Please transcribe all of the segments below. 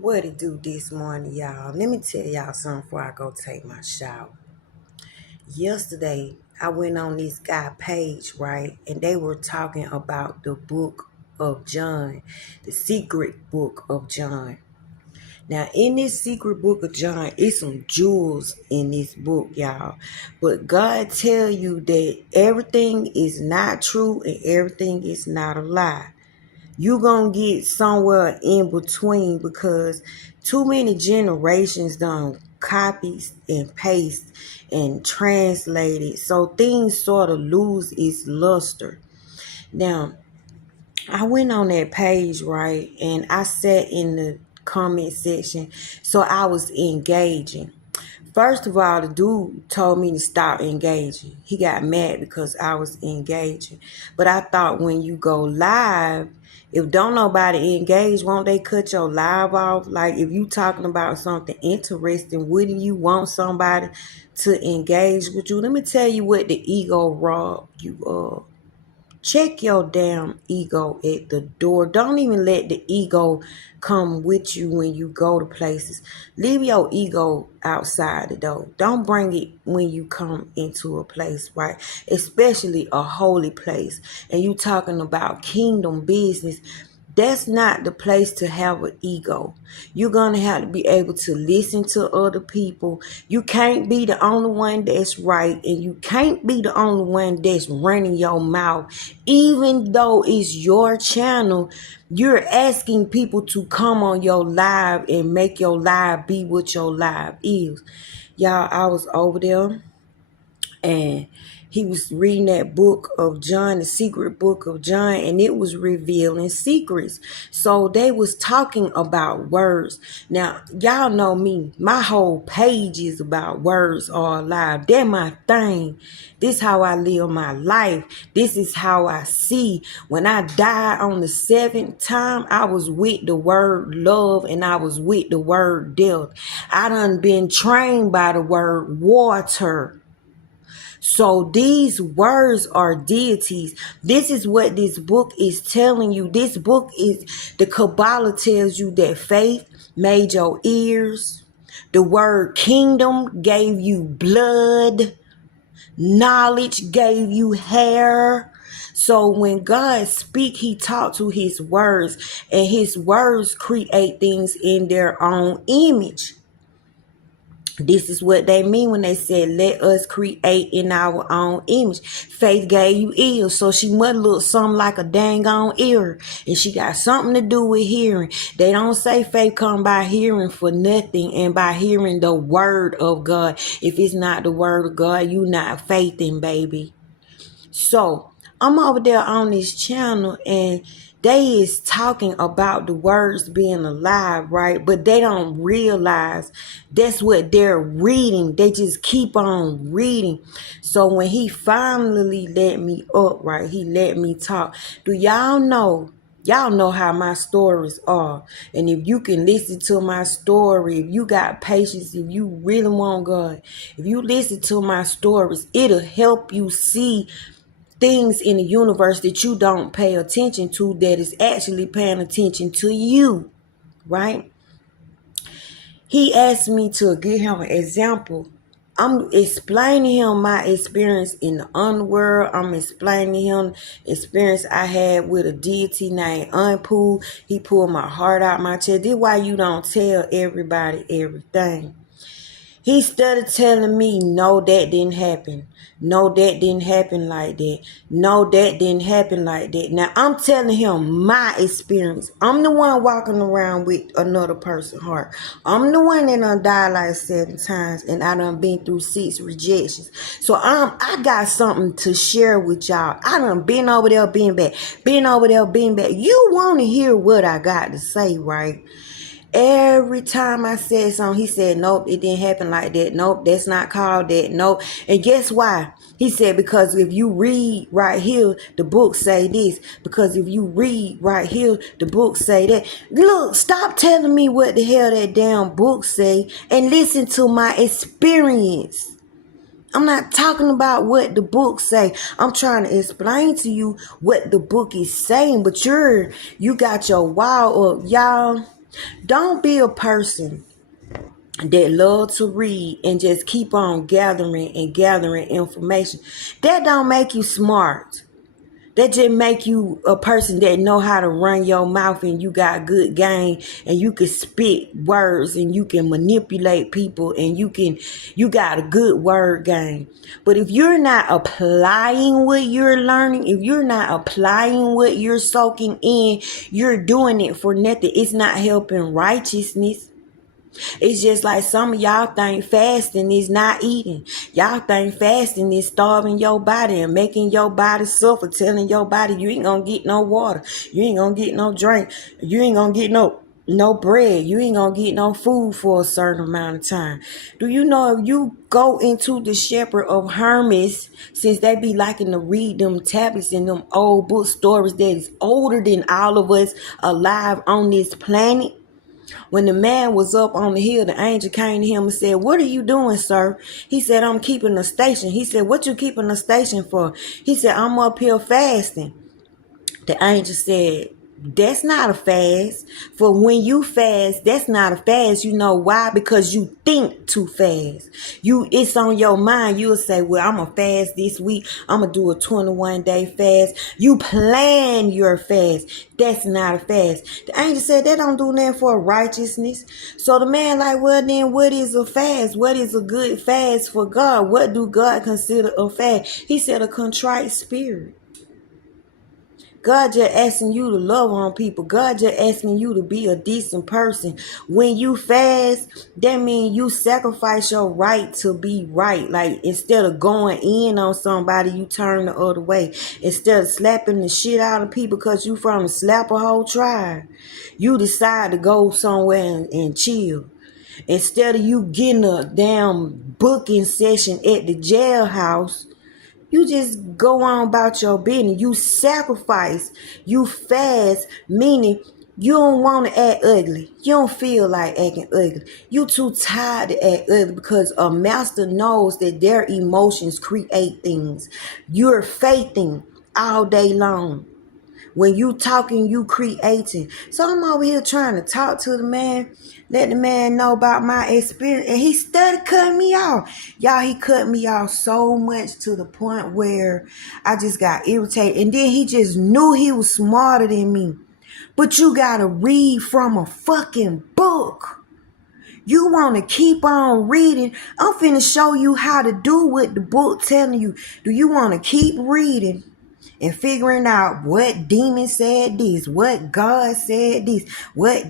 What it do this morning, y'all? Let me tell y'all something before I go take my shower. Yesterday, I went on this guy page, right? And they were talking about the book of John, the secret book of John. Now, in this secret book of John, it's some jewels in this book, y'all. But God tell you that everything is not true and everything is not a lie. You gonna get somewhere in between because too many generations done copies and paste and translated, so things sort of lose its luster. Now, I went on that page, right, and I sat in the comment section, so I was engaging. First of all, the dude told me to stop engaging. He got mad because I was engaging. But I thought when you go live, if don't nobody engage, won't they cut your live off? Like if you talking about something interesting, wouldn't you want somebody to engage with you? Let me tell you what the ego robbed you of. Check your damn ego at the door. Don't even let the ego come with you when you go to places. Leave your ego outside the door. Don't bring it when you come into a place, right? Especially a holy place. And you talking about kingdom business. That's not the place to have an ego. You're going to have to be able to listen to other people. You can't be the only one that's right, and you can't be the only one that's running your mouth. Even though it's your channel, you're asking people to come on your live and make your live be what your live is. Y'all, I was over there and he was reading that book of John, the secret book of John, and it was revealing secrets. So they was talking about words. Now, y'all know me. My whole page is about words are alive. They're my thing. This is how I live my life. This is how I see. When I died on the 7th time, I was with the word love and I was with the word death. I done been trained by the word water. So these words are deities. This is what this book is telling you. This book is, the Kabbalah tells you that faith made your ears. The word kingdom gave you blood. Knowledge gave you hair. So when God speak, he talk to his words, and his words create things in their own image. This is what they mean when they said, let us create in our own image. Faith gave you ears, so she must look something like a dang on ear. And she got something to do with hearing. They don't say faith come by hearing for nothing and by hearing the word of God. If it's not the word of God, you not faithing, baby. So I'm over there on this channel and they is talking about the words being alive, right? But they don't realize that's what they're reading. They just keep on reading. So when he finally let me up, right, he let me talk. Do y'all know? Y'all know how my stories are. And if you can listen to my story, if you got patience, if you really want God, if you listen to my stories, it'll help you see things in the universe that you don't pay attention to that is actually paying attention to you, right? He asked me to give him an example. I'm explaining him my experience in the underworld. I'm explaining him experience I had with a deity named Unpoo. He pulled my heart out my chest. This is why you don't tell everybody everything. He started telling me, no, that didn't happen. No, that didn't happen like that. No, that didn't happen like that. Now, I'm telling him my experience. I'm the one walking around with another person's heart. I'm the one that done died like 7 times, and I done been through 6 rejections. So I got something to share with y'all. I done been over there, been back. Been over there, been back. You want to hear what I got to say, right? Every time I said something, he said, nope, it didn't happen like that. Nope, that's not called that. Nope. And guess why? He said, because if you read right here, the book say this. Because if you read right here, the book say that. Look, stop telling me what the hell that damn book say and listen to my experience. I'm not talking about what the book say. I'm trying to explain to you what the book is saying, but you got your wow up, y'all. Don't be a person that love to read and just keep on gathering and gathering information. That don't make you smart. That just make you a person that know how to run your mouth, and you got good game, and you can spit words, and you can manipulate people, and you got a good word game. But if you're not applying what you're learning, if you're not applying what you're soaking in, you're doing it for nothing. It's not helping righteousness. It's just like some of y'all think fasting is not eating. Y'all think fasting is starving your body and making your body suffer, telling your body you ain't gonna get no water, you ain't gonna get no drink, you ain't gonna get no bread, you ain't gonna get no food for a certain amount of time. Do you know if you go into the shepherd of Hermes, since they be liking to read them tablets and them old book stories that is older than all of us alive on this planet? When the man was up on the hill, the angel came to him and said, "What are you doing, sir?" He said, "I'm keeping a station." He said, "What you keeping a station for?" He said, "I'm up here fasting." The angel said, "That's not a fast. For when you fast, that's not a fast. You know why? Because you think to fast. It's on your mind. You'll say, well, I'm going to fast this week. I'm going to do a 21-day fast. You plan your fast. That's not a fast." The angel said, "That don't do nothing for righteousness." So the man like, well, then what is a fast? What is a good fast for God? What do God consider a fast? He said, a contrite spirit. God just asking you to love on people. God just asking you to be a decent person. When you fast, that means you sacrifice your right to be right. Like, instead of going in on somebody, you turn the other way. Instead of slapping the shit out of people because you from slap a whole tribe, you decide to go somewhere and chill. Instead of you getting a damn booking session at the jailhouse, you just go on about your business. You sacrifice. You fast, meaning you don't want to act ugly. You don't feel like acting ugly. You too tired to act ugly because a master knows that their emotions create things. You're faithing all day long. When you talking, you creating. So I'm over here trying to talk to the man, let the man know about my experience, and he started cutting me off. Y'all, he cut me off so much to the point where I just got irritated. And then he just knew he was smarter than me. But you gotta read from a fucking book. You want to keep on reading? I'm finna show you how to do what the book telling you. Do you want to keep reading and figuring out what demon said this, what God said this, what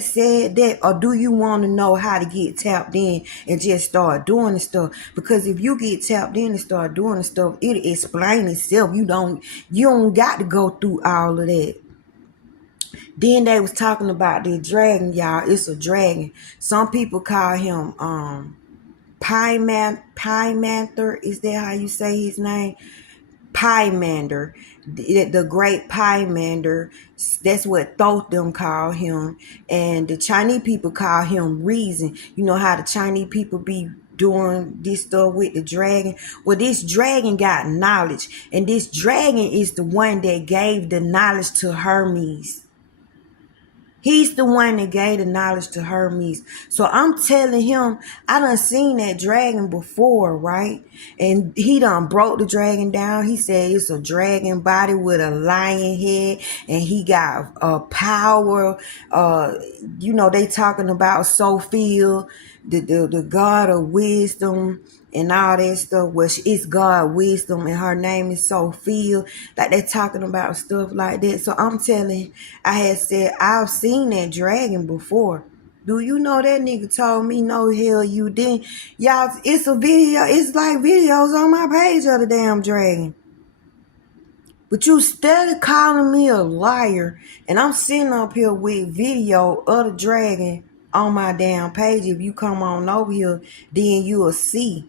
said that? Or do you want to know how to get tapped in and just start doing the stuff? Because if you get tapped in and start doing the stuff, it'll explain itself. You don't got to go through all of that. Then they was talking about the dragon, y'all. It's a dragon. Some people call him Pymancer. Is that how you say his name? Pymander, the great Pymander. That's what Thotham call him. And the Chinese people call him Reason. You know how the Chinese people be doing this stuff with the dragon? Well, this dragon got knowledge. And this dragon is the one that gave the knowledge to Hermes. He's the one that gave the knowledge to Hermes. So I'm telling him, I done seen that dragon before, right? And he done broke the dragon down. He said it's a dragon body with a lion head. And he got a power. They talking about Sophia, the god of wisdom and all that stuff. Well, it's God wisdom and her name is Sophia. Like, they talking about stuff like that. So I'm telling, I had said, I've seen that dragon before. Do you know that nigga told me, no, hell you didn't. Y'all, it's a video. It's like videos on my page of the damn dragon. But you steady calling me a liar. And I'm sitting up here with video of the dragon on my damn page. If you come on over here, then you'll see.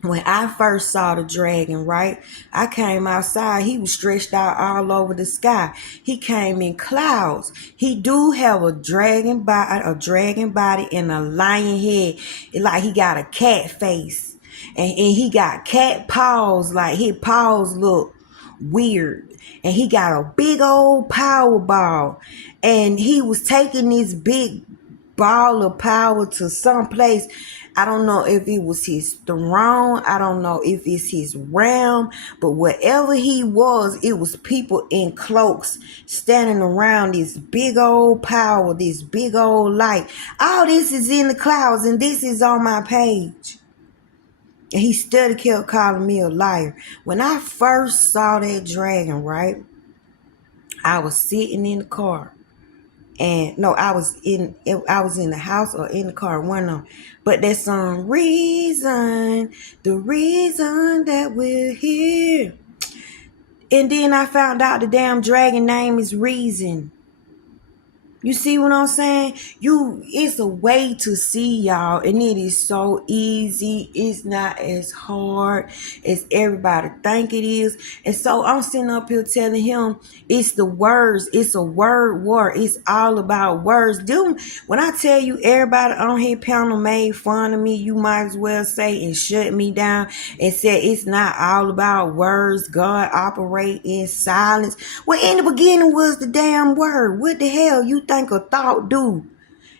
When I first saw the dragon, right, I came outside. He was stretched out all over the sky. He came in clouds. He do have a dragon body and a lion head. It's like he got a cat face. And he got cat paws. Like, his paws look weird. And he got a big old power ball. And he was taking this big ball of power to some place. I don't know if it was his throne. I don't know if it's his realm. But wherever he was, it was people in cloaks standing around this big old power, this big old light. All this is in the clouds, and this is on my page. And he still kept calling me a liar. When I first saw that dragon, right, I was sitting in the car. And no, I was in the house or in the car, one of them. But that song, the reason that we're here. And then I found out the damn dragon name is Reason. You see what I'm saying? It's a way to see, y'all, and it is so easy. It's not as hard as everybody think it is. And so I'm sitting up here telling him it's the words. It's a word war. It's all about words. When I tell you everybody on here panel made fun of me, you might as well say and shut me down and say it's not all about words. God operate in silence. Well, in the beginning was the damn word. What the hell you think a thought do?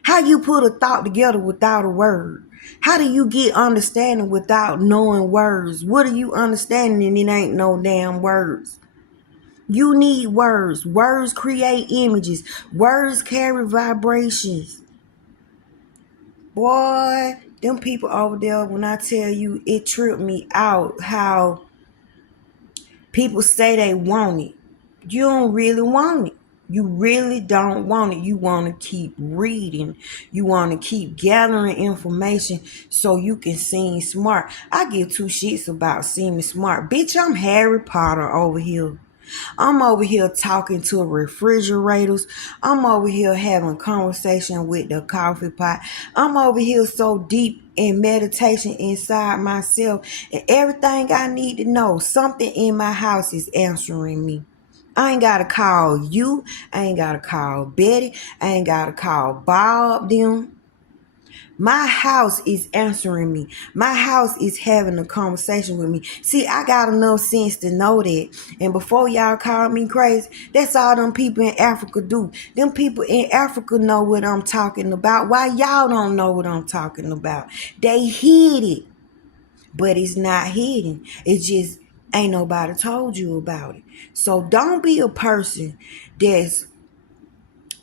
How you put a thought together without a word? How do you get understanding without knowing words? What are you understanding and it ain't no damn words? You need words. Words create images. Words carry vibrations. Boy, them people over there, when I tell you, it tripped me out how people say they want it. You don't really want it. You really don't want it. You want to keep reading. You want to keep gathering information so you can seem smart. I give two shits about seeming smart. Bitch, I'm Harry Potter over here. I'm over here talking to refrigerators. I'm over here having a conversation with the coffee pot. I'm over here so deep in meditation inside myself. And everything I need to know, something in my house is answering me. I ain't got to call you. I ain't got to call Betty. I ain't got to call Bob them. My house is answering me. My house is having a conversation with me. See, I got enough sense to know that. And before y'all call me crazy, that's all them people in Africa do. Them people in Africa know what I'm talking about. Why y'all don't know what I'm talking about? They hid it. But it's not hidden. It's just ain't nobody told you about it. So don't be a person that's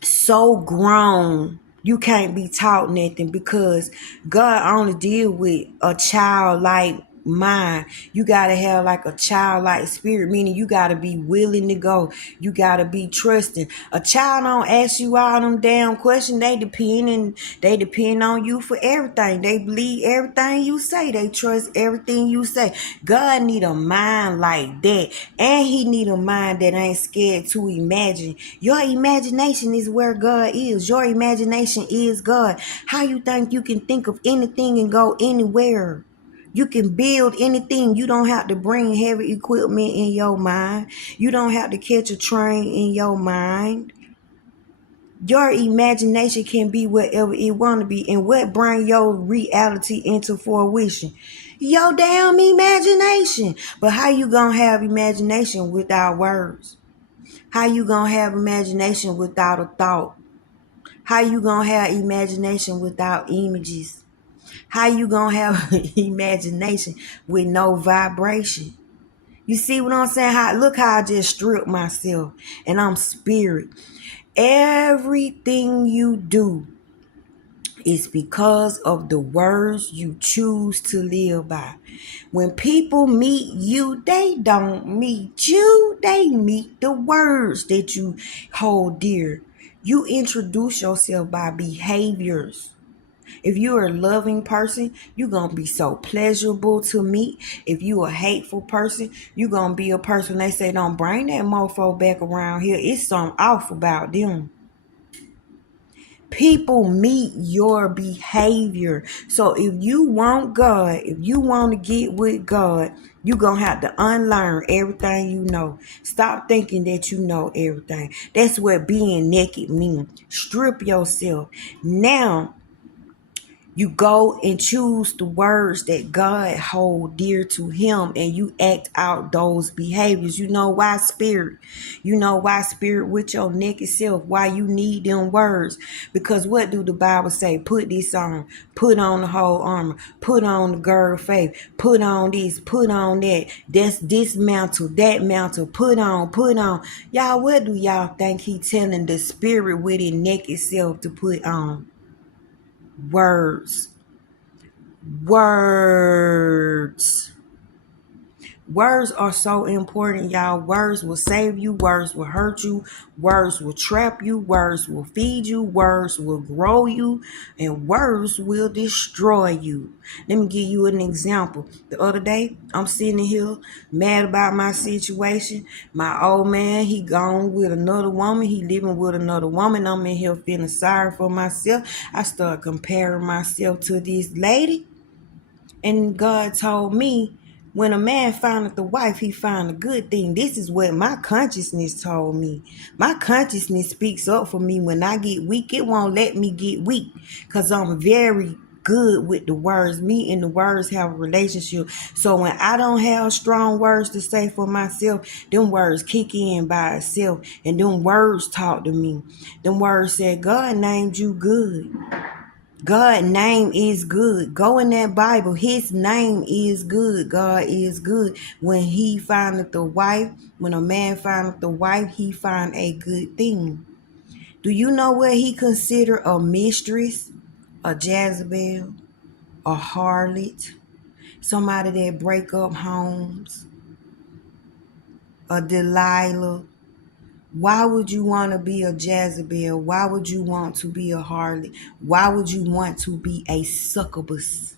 so grown you can't be taught nothing, because God only deal with a childlike mind. You gotta have like a childlike spirit, meaning you gotta be willing to go. You gotta be trusting. A child don't ask you all them damn questions. They depend on you for everything. They believe everything you say. They trust everything you say. God need a mind like that, and he need a mind that ain't scared to imagine. Your imagination is where God is. Your imagination is God. How you think you can think of anything and go anywhere? You can build anything. You don't have to bring heavy equipment in your mind. You don't have to catch a train in your mind. Your imagination can be whatever it want to be. And what bring your reality into fruition? Your damn imagination. But how you gonna have imagination without words? How you gonna have imagination without a thought? How you gonna have imagination without images? How you gonna have imagination with no vibration? You see what I'm saying? Look how I just stripped myself, and I'm spirit. Everything you do is because of the words you choose to live by. When people meet you, they don't meet you. They meet the words that you hold dear. You introduce yourself by behaviors. If you're a loving person, you're going to be so pleasurable to meet. If you're a hateful person, you're going to be a person they say, don't bring that mofo back around here. It's something off about them. People meet your behavior. So if you want God, if you want to get with God, you're going to have to unlearn everything you know. Stop thinking that you know everything. That's what being naked means. Strip yourself. Now, You go and choose the words that God hold dear to him, and you act out those behaviors. You know why, spirit? You know why, spirit, with your naked self, why you need them words. Because what do the Bible say? Put this on, put on the whole armor, put on the girdle of faith, put on this, put on that. That's this mantle, that mantle, put on, put on. Y'all, what do y'all think he telling the spirit with his naked self to put on? Words. Words. Words are so important, y'all. Words will save you. Words will hurt you. Words will trap you. Words will feed you. Words will grow you. And words will destroy you. Let me give you an example. The other day, I'm sitting here mad about my situation. My old man, he gone with another woman. He living with another woman. I'm in here feeling sorry for myself. I started comparing myself to this lady. And God told me, when a man findeth the wife, he find a good thing. This is what my consciousness told me. My consciousness speaks up for me. When I get weak, it won't let me get weak, because I'm very good with the words. Me and the words have a relationship. So when I don't have strong words to say for myself, them words kick in by itself, and them words talk to me. Them words said, God named you good. God's name is good. Go in that Bible. His name is good. God is good. When he findeth the wife, when a man findeth the wife, he find a good thing. Do you know what he consider a mistress, a Jezebel, a harlot, somebody that break up homes, a Delilah? Why would you want to be a Jezebel? Why would you want to be a harlot? Why would you want to be a succubus?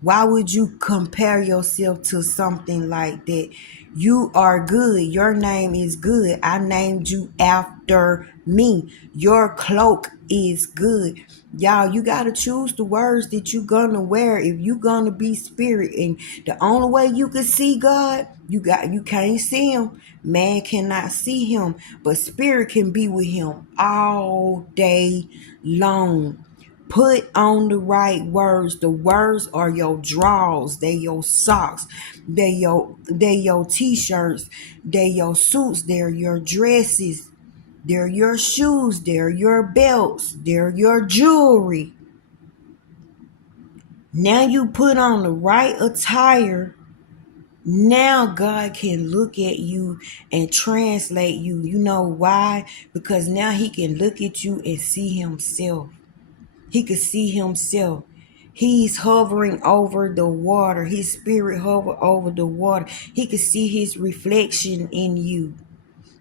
Why would you compare yourself to something like that? You are good. Your name is good. I named you after me. Your cloak is good. Y'all, you got to choose the words that you gonna wear if you gonna be spirit. And the only way you can see God, you can't see him. Man cannot see him, but spirit can be with him all day long. Put on the right words. The words are your drawers. They your socks. They your t-shirts. They your suits. They're your dresses. They're your shoes. They're your belts. They're your jewelry. Now you put on the right attire. Now God can look at you and translate you. You know why? Because now he can look at you and see himself. He could see himself. He's hovering over the water. His spirit hover over the water. He could see his reflection in you.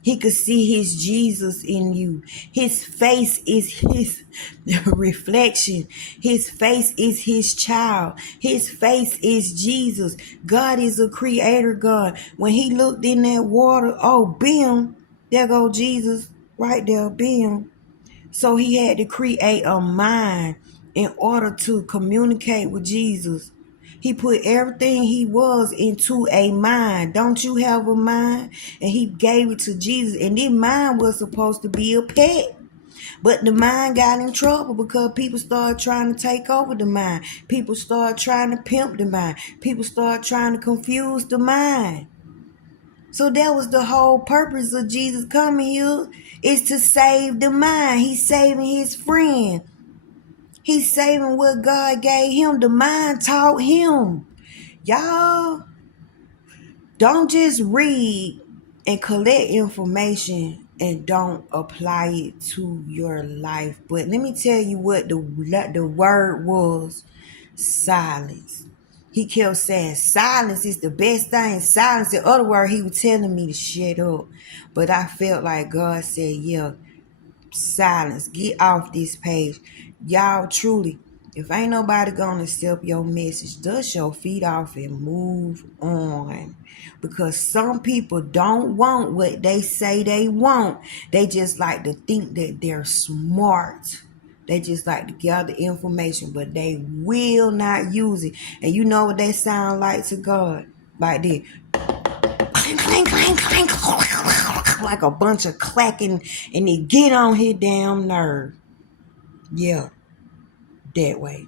He could see his Jesus in you. His face is his reflection. His face is his child. His face is Jesus. God is a creator God. When he looked in that water, oh, bam, there go Jesus right there, bam. So he had to create a mind in order to communicate with Jesus. He put everything he was into a mind. Don't you have a mind? And he gave it to Jesus. And this mind was supposed to be a pet. But the mind got in trouble because people started trying to take over the mind. People started trying to pimp the mind. People started trying to confuse the mind. So that was the whole purpose of Jesus coming here, is to save the mind. He's saving his friend. He's saving what God gave him. The mind taught him. Y'all, don't just read and collect information and don't apply it to your life. But let me tell you what the word was: silence. He kept saying silence is the best thing. Silence. In other words, he was telling me to shut up. But I felt like God said, yeah, silence. Get off this page. Y'all, truly, if ain't nobody gonna accept your message, dust your feet off and move on. Because some people don't want what they say they want. They just like to think that they're smart. They just like to gather information, but they will not use it. And you know what they sound like to God? Like this. Clank, clank, clank, clank. Like a bunch of clacking, and they get on his damn nerve. Yeah. that way.